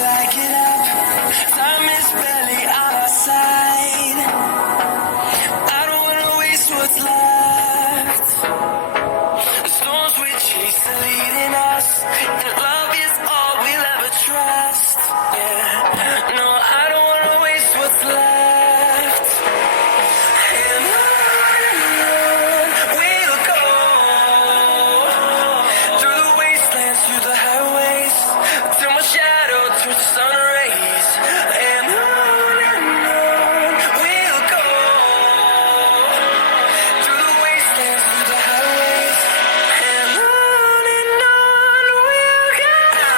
till I get up. Time is barely on our side. I don't wanna waste what's left. The storms we chase are leading us, and love is all we'll ever trust. Yeah, no, I don't wanna waste what's left. And on we'll go, through the wastelands, through the highways, till my shadow turns to sun rays. And on we'll go, through the wastelands, through the highways, and on we'll go.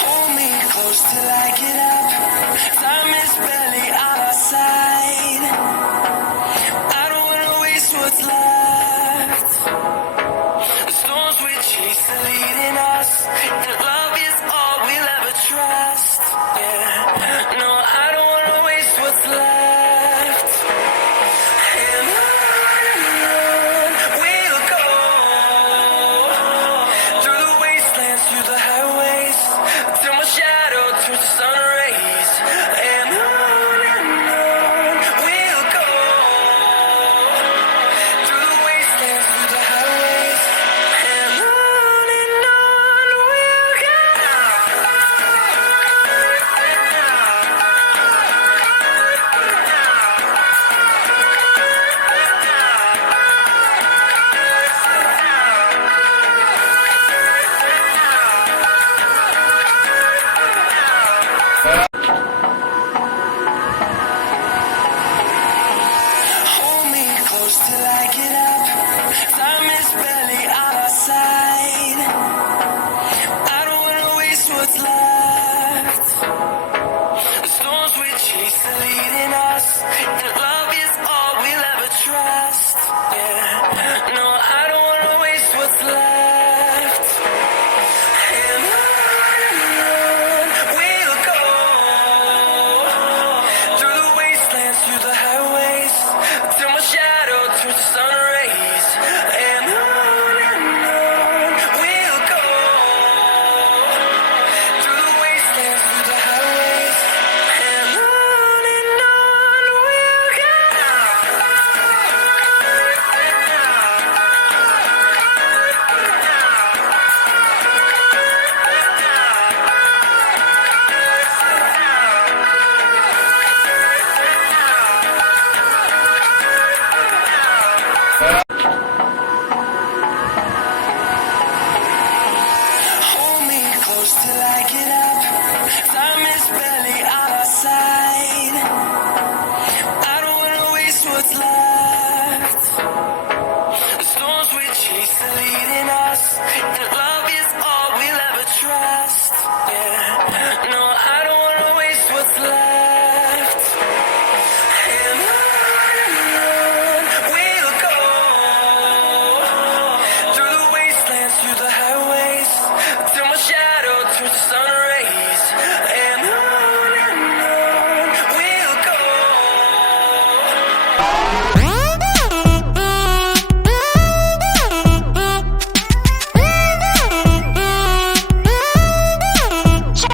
Hold me close till I get up. Time is barely on our side. I don't wanna waste what's left. The storms we chase are leading us, and love is all we'll ever trust. Yeah, no, I don't wanna waste what's left. And on we'll go, through the wastelands, through the highways, till my shadow turns to sun rays. And on we'll go, through the wastelands, through the highways, and on we'll go. Hold me close till I get up. Time is barely on our side. I don't wanna waste what's left. The storms we chase are leading us, and love is all we'll ever trust. Yeah, no, I don't wanna waste what's left. And on we'll go, through the wastelands, through the highways, till my shadow turns to sun rays. And on we'll go, through the wastelands, through the highways, and on we'll go. Hold me close till I get up. Time is barely on our side. I don't wanna waste what's left. The storms we chase are leading us, and love is all we'll ever trust. Yeah, no, I don't wanna waste what's left. And on we'll go, through the wastelands, through the highways, till my shadow turns to sun